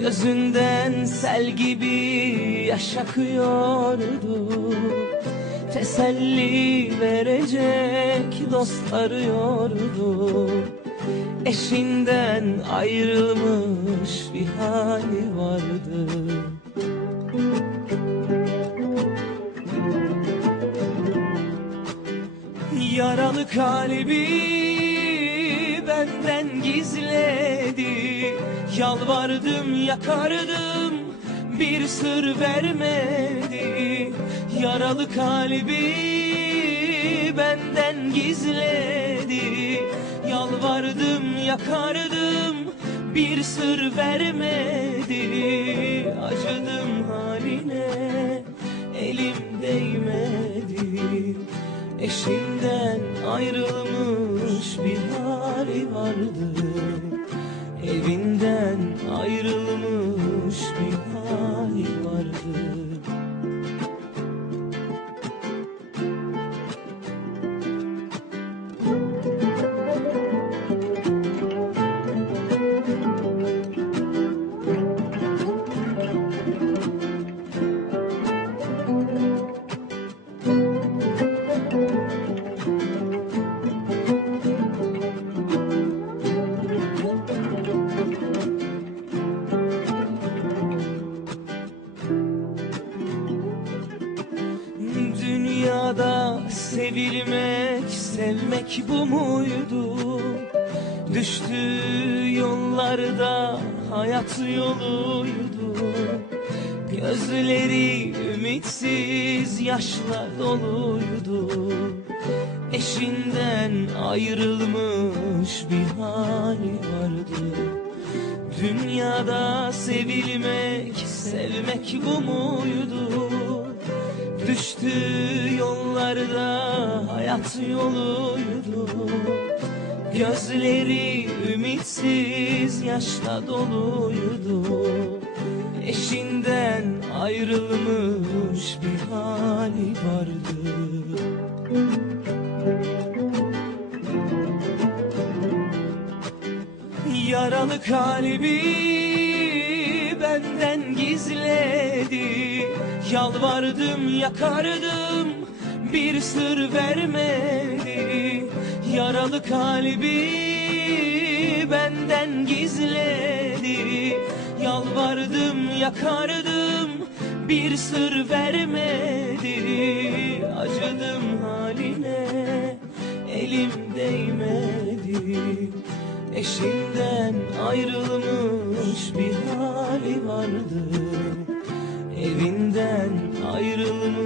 Gözünden sel gibi yaş akıyordu. Teselli verecek dost arıyordu. Eşinden ayrılmış bir hali vardı. Yaralı kalbi Yalvardım yakardım. Bir sır vermedi Yaralı kalbi benden gizledi. Yalvardım yakardım bir sır vermedi. Acıdım haline elim değmedi. Eşinden ayrılmış bir hali vardı sevilmek, sevmek bu muydu? Düştüğü yollarda hayat yoluydu Gözleri ümitsiz yaşla doluydu Eşinden ayrılmış bir hali vardı Dünyada sevilmek, sevmek bu muydu? Düştüğü yollarda hayat yoluydu. Gözleri ümitsiz yaşla doluydu. Eşinden ayrılmış bir hali vardı. Yaralı kalbi benden gizledi. Yalvardım yakardım bir sır vermedi. Yaralı kalbi benden gizledi. Yalvardım yakardım bir sır vermedi. Acıdım haline elim değmedi. Eşinden ayrılmış bir vardı. Evinden ayrılmış